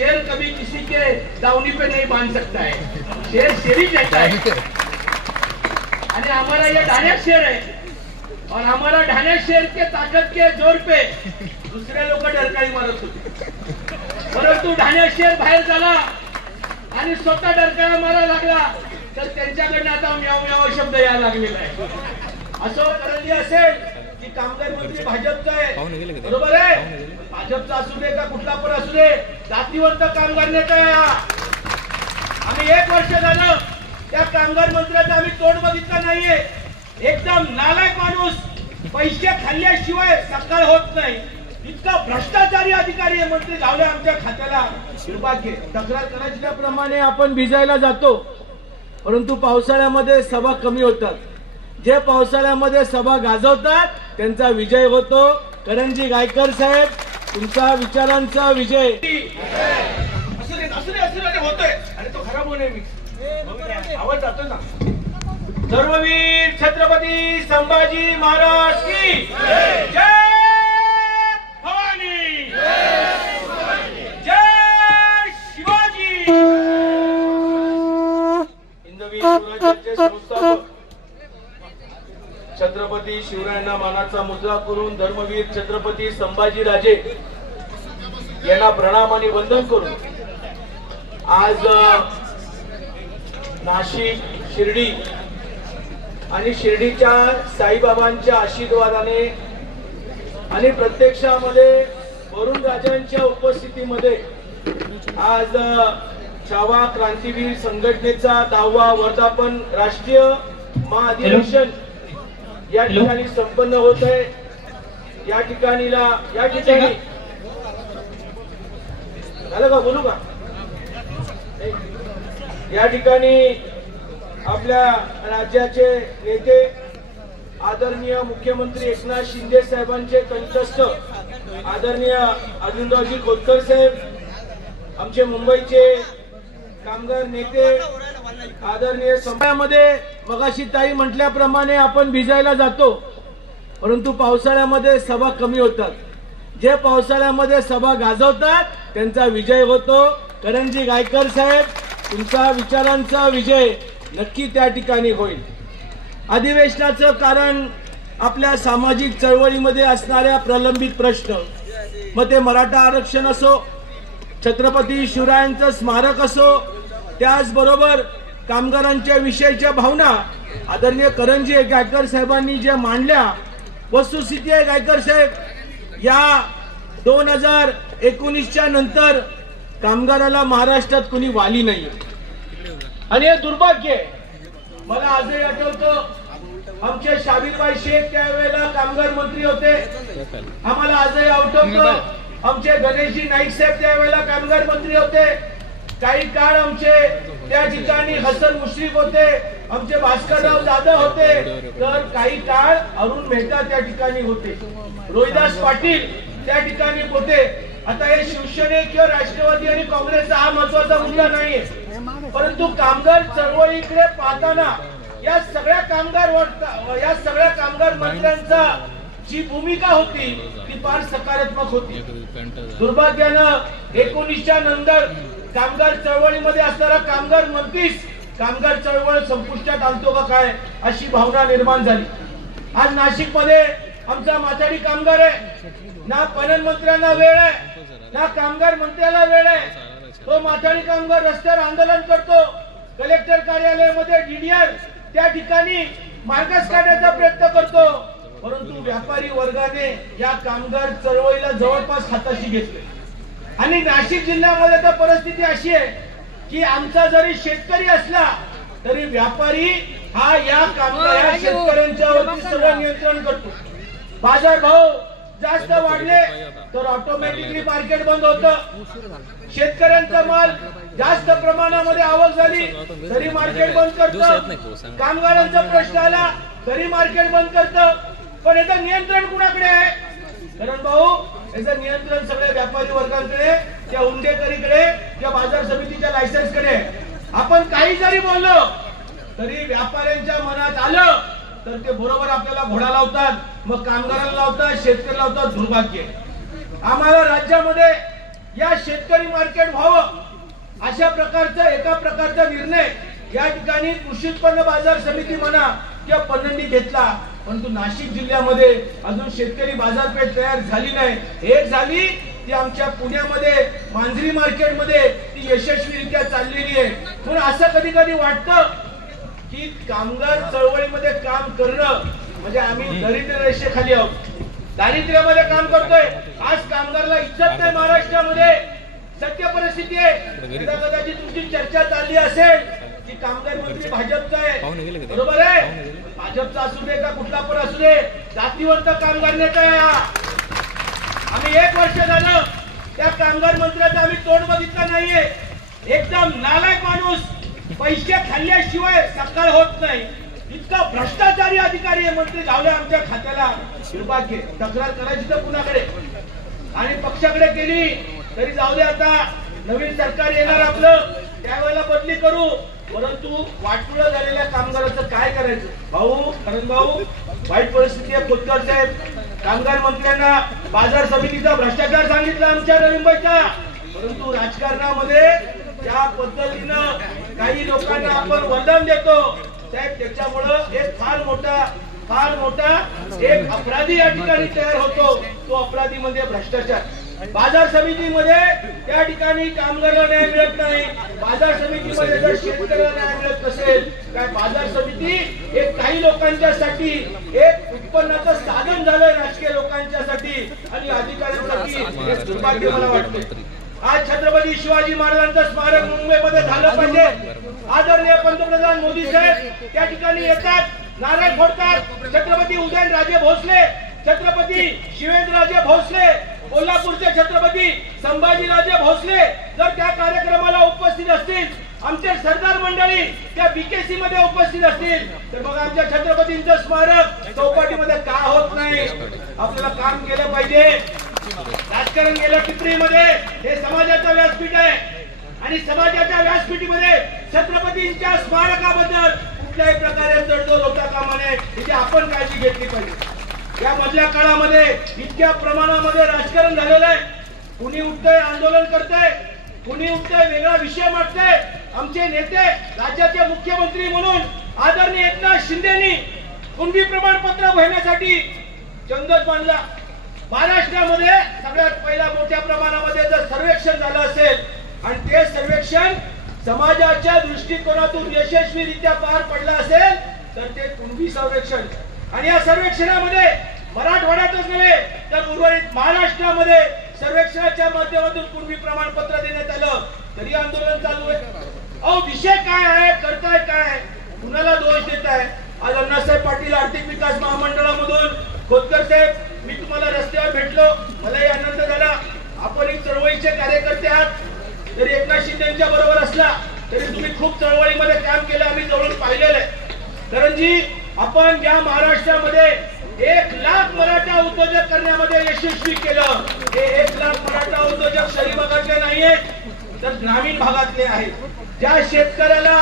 शेर कभी किसी के दावनी पे नहीं बांध सकता है, शेर शेरी रहता है। आणि हमारा ये ढाण्या शेर है और हमारा ढाण्या शेर के ताकत के जोर पे दुसरे लोक डरकाळी मारत होते, परंतु ढाण्या शेर बाहेर झाला आणि स्वतः डरकाळा मारा लागला तर त्यांच्याकडनं आता म्याव म्याव शब्द यायला लागलेला आहे। असो करंजी असेल की कामगार मंत्री भाजपचा आहे, बरोबर आहे, भाजपचा असू दे का कुठला पण असू दे, जातीवंत कामगार नेता आहे। आम्ही 1 वर्ष झालं त्या कामगार मंत्र्याचं आम्ही तोंड बघितलं नाहीये। एकदम नालायक माणूस, पैसे खाल्ल्याशिवाय सकाळ होत नाही, इतका भ्रष्टाचारी अधिकारी मंत्री लावले आमच्या खात्याला। दुर्भाग्य, तक्रार करायच्या प्रमाणे आपण भिजायला जातो, परंतु पावसाळ्यामध्ये सभा कमी होतात। जे पावसाळ्यामध्ये सभा गाजवतात त्यांचा विजय होतो। करंजी गायकर साहेब, तुमचा विचारांचा विजय होतोय आणि तो खराब होणे मी आवाज जातो ना। धर्मवीर छत्रपती संभाजी महाराज की जय, भवानी जय, शिवाजी। हिंदवी स्वराज्याचे संस्थापक छत्रपती शिवरायांना मानाचा मुजरा करून धर्मवीर छत्रपती संभाजी राजे यांना प्रणाम आणि वंदन करून आज नाशिक, शिर्डी आणि शिर्डीच्या साईबाबांच्या आशीर्वादाने आणि प्रत्यक्षामध्ये वरुण राजांच्या उपस्थितीमध्ये आज छावा क्रांतीवीर संघटनेचा 10वा वर्धापन राष्ट्रीय महाअधिवेशन या ठिकाणी संपन्न होत आहे। या ठिकाणी झालं का, बोलू का? या ठिकाणी आपल्या राज्याचे नेते आदरणीय मुख्यमंत्री एकनाथ शिंदे साहेबांचे कंठस्थ आदरणीय अर्जुनरावजी खोतकर साहेब, आमचे मुंबईचे कामगार नेते आदरणीय समाजामध्ये मगाशी ताई म्हटल्याप्रमाणे आपण भिजायला जातो, परंतु पावसाळ्यामध्ये सभा कमी होतात। जे पावसाळ्यामध्ये सभा गाजवतात त्यांचा विजय होतो। करंजी गायकर साहेब, तुमचा विचारांचा विजय नक्की त्या ठिकाणी होईल। अधिवेशनाचं कारण आपल्या सामाजिक चळवळीमध्ये असणाऱ्या प्रलंबित प्रश्न, मग ते मराठा आरक्षण असो, छत्रपती शिवरायांचं स्मारक असो, त्याचबरोबर कामगारांच्या विषयीच्या भावना आदरणीय करंजी गायकर साहेबांनी ज्या मांडल्या। वस्तुस्थिती आहे गायकर साहेब, या 2019च्या नंतर कामगाराला महाराष्ट्रात कुणी वाली नाही आणि हे दुर्भाग्य आहे। मला आजही आठवतं आमचे शाबीरबाई शेख त्यावेळेला कामगार मंत्री होते। आम्हाला आजही आठवतं आमचे गणेशजी नाईक साहेब त्यावेळेला कामगार मंत्री होते। काही काळ आमचे त्या ठिकाणी हसन मुश्रीफ होते, आमचे भास्करराव जाधव होते, तर काही काळ अरुण मेहता त्या ठिकाणी होते, रोहिदास पाटील त्या ठिकाणी होते। आता हे शिवसेने किंवा राष्ट्रवादी आणि काँग्रेसचा हा महत्वाचा मुद्दा नाहीये, परंतु कामगार चळवळीकडे पाहताना या सगळ्या कामगार मंत्र्यांचा जी भूमिका होती ती फार सकारात्मक होती। दुर्भाग्यानं 19च्या नंतर कामगार चळवळीमध्ये असणारा कामगार मंत्रीच कामगार चळवळ संपुष्टात आणतो का काय अशी भावना निर्माण झाली। आज नाशिक मध्ये आमचा माथाडी कामगार आहे, ना पणन मंत्र्यांना वेळ आहे ना कामगार मंत्र्याला वेळ आहे। तो माथाडी कामगार रस्त्यावर आंदोलन करतो, कलेक्टर कार्यालयामध्ये डीडीआर त्या ठिकाणी मार्गच काढण्याचा प्रयत्न करतो, परंतु व्यापारी वर्गाने या कामगार चळवळीला जवळपास हाताशी घेतले। आणि नाशिक जिल्ह्यामध्ये तर परिस्थिती अशी आहे की आमचा जरी शेतकरी असला तरी व्यापारी हा या कामगार शेतकऱ्यांच्या वरती सगळं नियंत्रण करतो। बाजारभाव जास्त वाढले तर ऑटोमॅटिकली मार्केट बंद होतं, शेतकऱ्यांचा माल जास्त प्रमाणामध्ये आवक झाली तरी मार्केट बंद करतं, कामगारांचा प्रश्न आला तरी मार्केट बंद करतं। पण याचं नियंत्रण कुणाकडे आहे? कारण भाऊ, याचं नियंत्रण सगळ्या व्यापारी वर्गांकडे, त्या उंडेकरीकडे, त्या बाजार समितीच्या लायसन्सकडे। आपण काही जरी बोललो तरी व्यापाऱ्यांच्या मनात आलं तर ते बरोबर आपल्याला घोडा लावतात, मग कामगारांना लावतात, शेतकऱ्याला लावतात। दुर्भाग्य आम्हाला राज्यामध्ये या शेतकरी मार्केट व्हावं अशा प्रकारचा एका प्रकारचा निर्णय या ठिकाणी कृषी उत्पन्न बाजार समिती म्हणा किंवा पणंनी घेतला, परंतु नाशिक जिल्ह्यामध्ये अजून शेतकरी बाजारपेठ तयार झाली नाही। एक झाली ती आमच्या पुण्यामध्ये मांजरी मार्केटमध्ये ती यशस्वीरित्या चाललेली आहे। म्हणून असं कधी कधी वाटतं की कामगार चळवळीमध्ये काम करणं म्हणजे आम्ही दारिद्र्य रेषेखाली आहोत, दारिद्र्यामध्ये काम करतोय। आज कामगाराला इज्जत नाही महाराष्ट्रामध्ये, सत्य परिस्थिती आहे। कदाचित तुमची चर्चा चालली असेल की कामगार मंत्री भाजपचा आहे, बरोबर आहे, भाजपचा असू दे का कुठला पण असू दे, जातीवंत कामगार नेता आहे हा। आम्ही 1 वर्ष झालं त्या कामगार मंत्र्याचा आम्ही तोंड बघितलं नाहीये। एकदम नालायक माणूस, पैसे खाल्ल्याशिवाय सकाळ होत नाही, इतका भ्रष्टाचारी अधिकारी हे मंत्री झाले आमच्या खात्याला। दुर्भाग्य, तक्रार करायची तर कुणाकडे आणि पक्षाकडे केली तरी जाऊ दे, आता नवीन सरकार येणार आपलं, त्यावेळेला बदली करू। परंतु वाटुळं झालेल्या कामगाराचं काय करायचं भाऊ, करण भाऊ, वाईट परिस्थिती आहे। खोतकर साहेब कामगार मंत्र्यांना बाजार समितीचा भ्रष्टाचार सांगितला आमच्या मुंबईचा, परंतु राजकारणामध्ये ज्या पद्धतीनं काही लोकांना आपण वरदान देतो साहेब, त्याच्यामुळं एक फार मोठा एक अपराधी या ठिकाणी तयार होतो। तो अपराधी म्हणजे भ्रष्टाचार। बाजार समितीमध्ये त्या ठिकाणी कामगाराला न्याय मिळत नाही, बाजार समितीमध्ये जर शेतकऱ्याला न्याय मिळत नसेल, काय बाजार समिती एक काही लोकांच्यासाठी एक उत्पन्नाचं साधन झालंय, राजकीय लोकांच्यासाठी आणि अधिकाऱ्यांसाठी। एक दुर्भाग्य मला वाटतं। आज छत्रपती शिवाजी महाराजांचं स्मारक मुंबईमध्ये झालं पाहिजे। आदरणीय पंतप्रधान मोदी साहेब त्या ठिकाणी येतात, नारळ फोडतात। छत्रपती उदयनराजे भोसले, छत्रपती शिवेंद्रराजे भोसले, कोल्हापूरचे छत्रपती संभाजीराजे भोसले जर त्या कार्यक्रमाला उपस्थित असतील, आमचे सरदार मंडळी त्या बीकेसी मध्ये उपस्थित असतील, तर मग आमच्या छत्रपतींचं स्मारक चौपाटीमध्ये का होत नाही? आपल्याला काम केलं पाहिजे। राजकारण गेलं टिपरीमध्ये, हे समाजाचं व्यासपीठ आहे आणि समाजाच्या व्यासपीठीमध्ये छत्रपतींच्या स्मारकाबद्दल कुठल्याही प्रकारे तडजोड होता कामा नये, याची आपण काळजी घेतली पाहिजे। या मधल्या काळामध्ये इतक्या प्रमाणामध्ये राजकारण झालेलं आहे, कुणी उठतंय आंदोलन करतंय, कुणी उठतंय वेगळा विषय मागतंय। आमचे नेते राज्याचे मुख्यमंत्री म्हणून आदरणीय एकनाथ शिंदेनी कुणबी प्रमाणपत्र घेण्यासाठी जंगल बांधला। महाराष्ट्रामध्ये सगळ्यात पहिला मोठ्या प्रमाणामध्ये जर सर्वेक्षण झालं असेल आणि ते सर्वेक्षण समाजाच्या दृष्टिकोनातून यशस्वीरित्या पार पडलं असेल तर ते कुणबी सर्वेक्षण। आणि या सर्वेक्षणामध्ये मराठवाड्यातच नव्हे तर उर्वरित महाराष्ट्रामध्ये सर्वेक्षणाच्या माध्यमातून कुणबी प्रमाणपत्र देण्यात आलं, तरी आंदोलन चालू आहे। अहो विषय काय आहे, करताय काय, कुणाला दोष देताय? आज अण्णासाहेब पाटील आर्थिक विकास महामंडळामधून खोतकर साहेब, मी तुम्हाला रस्त्यावर भेटलो, मलाही आनंद झाला। आपण एक चळवळीचे कार्यकर्ते आहात, जरी एकनाथ शिंदेच्या बरोबर असला तरी तुम्ही खूप चळवळीमध्ये काम केलं, आम्ही जवळून पाहिलेलं आहे। करणजी, आपण या महाराष्ट्रामध्ये 1 लाख मराठा उद्योजक करण्यामध्ये यशस्वी केलं। हे 1 लाख मराठा उद्योजक शहरी भागातले नाहीयेत तर ग्रामीण भागातले आहेत। ज्या शेतकऱ्याला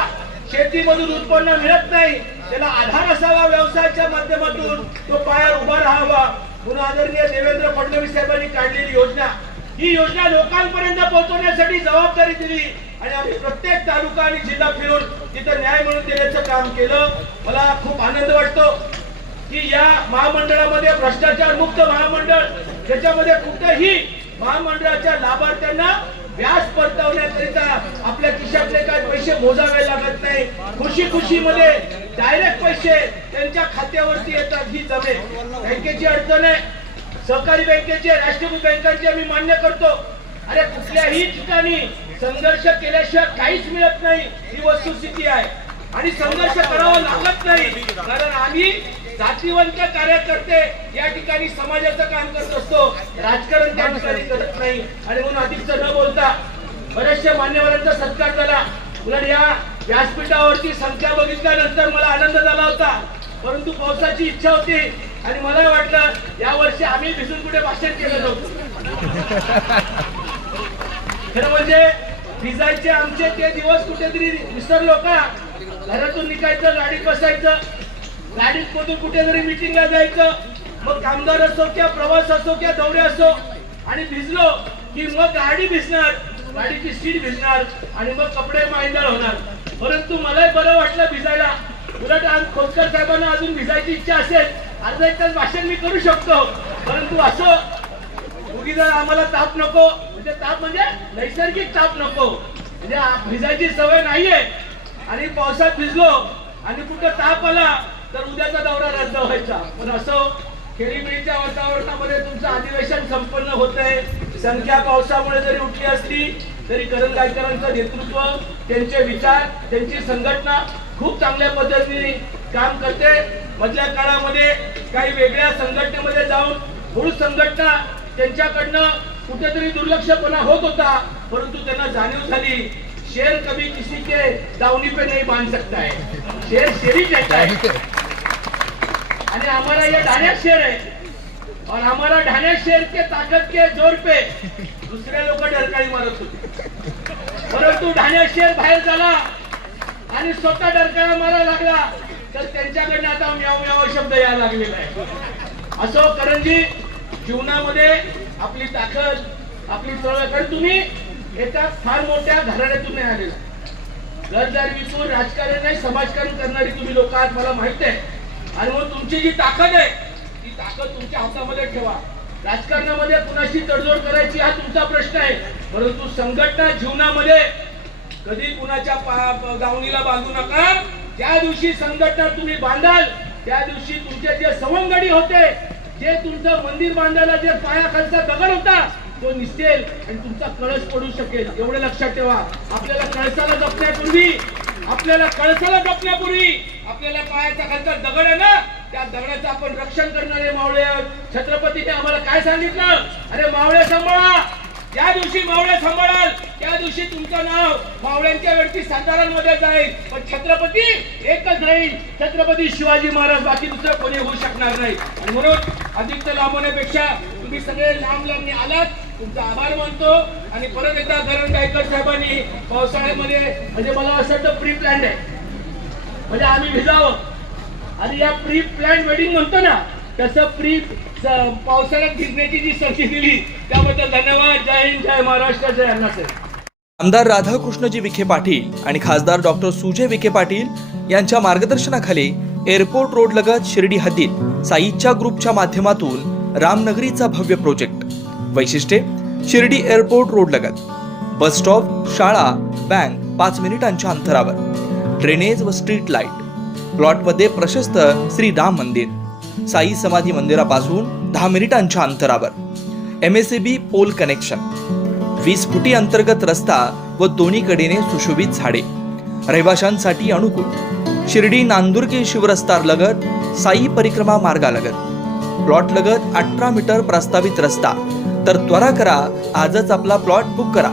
शेतीमधून उत्पन्न मिळत नाही, त्याला आधार असावा व्यवसायाच्या माध्यमातून, तो पायावर उभा राहावा म्हणून आदरणीय देवेंद्र फडणवीस साहेबांनी काढलेली योजना, ही योजना लोकांपर्यंत पोहोचवण्यासाठी जबाबदारी दिली आणि आम्ही प्रत्येक तालुका आणि जिल्हा फिरून तिथं न्याय मिळवून देण्याचं काम केलं। मला खूप आनंद वाटतो की या महामंडळामध्ये भ्रष्टाचार मुक्त महामंडळ, ज्याच्यामध्ये कुठेही महामंडळाच्या लाभार्थ्यांना व्याज परतावण्याकरिता आपल्या खिशातले काय पैसे मोजावे लागत नाही, खुशी मध्ये डायरेक्ट पैसे त्यांच्या खात्यावरती येतात। ही जमेल, बँकेची अडचण आहे, सहकारी बँकेची, राष्ट्रीय बँकांची आम्ही मान्य करतो। अरे कुठल्याही ठिकाणी संघर्ष केल्याशिवाय काहीच मिळत नाही, ही वस्तुस्थिती आहे आणि संघर्ष करावा लागत नाही, कारण आम्ही जातीवंत कार्यकर्ते या ठिकाणी समाजाचं काम करत असतो, राजकारण त्या ठिकाणी करत नाही। आणि म्हणून अधिकच न बोलता बऱ्याचशा मान्यवरांचा सत्कार झाला। उलट या व्यासपीठावरची संख्या बघितल्यानंतर मला आनंद झाला होता, परंतु पावसाची इच्छा होती आणि मला वाटलं यावर्षी आम्ही भिजून कुठे भाषण केलं नव्हतं। खरं म्हणजे भिजायचे आमचे ते दिवस कुठेतरी विसरलो का? घरातून निघायचं, गाडीत बसायचं, गाडीत मधून कुठेतरी मिटिंगला जायचं, मग कामगार असो किंवा प्रवास असो किंवा दौरे असो, आणि भिजलो की मग गाडी भिजणार, गाडीची सीट भिजणार आणि मग कपडे मांदळ होणार. परंतु मला बरं वाटलं भिजायला. उलट आज खोतकर साहेबांना अजून भिजायची इच्छा असेल, अर्धा एक तास भाषण मी करू शकतो. परंतु असं उगीच आम्हाला ताप नको, म्हणजे ताप म्हणजे नैसर्गिक ताप नको, म्हणजे भिजायची सवय नाहीये. आणि पावसात भिजलो आणि कुठं ताप आला तर उद्याचा दौरा रद्द व्हायचा. पण असं खेळीमेळीच्या वातावरणामध्ये तुमचं अधिवेशन संपन्न होत आहे. संख्या पावसामुळे जरी उठली असली तरी करंजगावकरांचं नेतृत्व, त्यांचे विचार, त्यांची संघटना खूप चांगल्या पद्धतीने काम करते. मधल्या काळामध्ये काही वेगळ्या संघटनेमध्ये जाऊन मूळ संघटना त्यांच्याकडनं कुठेतरी दुर्लक्षपणा होत होता. परंतु त्यांना जाणीव झाली, शेर कभी किसी के दावनी पे नहीं बांध सकता है, शेर शेरी कहता है. आणि हमारा ये ढाण्या शेर है और हमारा ढाण्या शेर के ताकत के जोर पे दुसरे लोक डरकाळी मारत होते. परंतु ढाण्या शेर बाहेर झाला आणि स्वतः डरकाळा मारायला लागला तर त्यांच्याकडनं आता म्याव म्याव शब्द यायला लागलेला आहे. असो करंजी, जीवनामध्ये आपली ताकद, आपली चळवळ. तुम्ही एका फार मोठ्या घराण्यातून नाही आलेला, घरदार विकून राजकारण नाही समाजकारण करणारी तुम्ही लोक आहात, मला माहित आहे. आणि मग तुमची जी ताकद आहे ती ताकद तुमच्या हातामध्ये ठेवा. राजकारणामध्ये कुणाशी तडजोड करायची हा तुमचा प्रश्न आहे, परंतु संघटना जीवनामध्ये कधी कुणाच्या दावणीला बांधू नका. ज्या दिवशी संघटना तुम्ही बांधाल त्या दिवशी तुमचे जे सवंगडी होते, जे तुमचं मंदिर बांधायला जे पायाखालचा दगड होता तो निसटेल आणि तुमचा कळस पडू शकेल. एवढं लक्षात ठेवा. आपल्याला कळसाला जपण्यापूर्वी आपल्याला पायाचा खालचा दगड आहे ना, त्या दगडाचं आपण रक्षण करणारे मावळे. छत्रपतीने आम्हाला काय सांगितलं, अरे मावळे सांभाळा. ज्या दिवशी मावळे सांभाळाल त्या दिवशी तुमचं नाव मावळ्यांच्या वरती सातारांमध्ये जाईल. पण छत्रपती एकच राहील, छत्रपती शिवाजी महाराज, बाकी दुसरं कोणी होऊ शकणार नाही. आणि म्हणून अधिक लांबवण्यापेक्षा तुम्ही सगळे लांब आलात, तुमचा आभार मानतो. आणि परत एकदा करंजगावकर साहेबांनी पावसाळ्यामध्ये, म्हणजे मला असं वाटतं प्री प्लॅन आहे, म्हणजे आम्ही भिजावं. आणि या प्री प्लॅन वेडिंग म्हणतो ना, तसं प्री पावसाळ्यात भिजण्याची जी संधी दिली त्याबद्दल धन्यवाद. जय हिंद, जय महाराष्ट्र, जय अण्णासाहेब. आमदार राधाकृष्णजी विखे पाटील आणि खासदार डॉक्टर सुजय विखे पाटील यांच्या मार्गदर्शनाखाली एअरपोर्ट रोड लगत शिर्डी हद्दीत साईच्या ग्रुपच्या माध्यमातून रामनगरीचा भव्य प्रोजेक्ट. वैशिष्ट्ये: शिर्डी एअरपोर्ट रोड लगत बस स्टॉप, शाळा, बँक 5 मिनिटांच्या अंतरावर, ड्रेनेज व स्ट्रीट लाईट. प्लॉटमध्ये प्रशस्त श्री राम मंदिर, साई समाधी मंदिरापासून 10 मिनिटांच्या अंतरावर, MSAB पोल कनेक्शन, 20 फुटी अंतर्गत रस्ता व दोन्ही कडेने सुशोभित झाडे. रहिवाशांसाठी अनुकूल. शिर्डी नांदुर्गी शिवरस्ता लगत साई परिक्रमा मार्गालगत. प्लॉट लगत 18 मीटर प्रस्तावित रस्ता. तर त्वरा करा, आजच आपला प्लॉट बुक करा.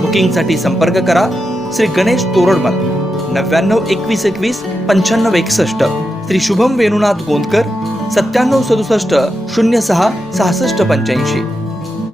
बुकिंगसाठी संपर्क करा श्री गणेश तोरडमल 99 21 21 95 61, श्री शुभम वेणुनाथ गोंदकर 97 67 06 66 85.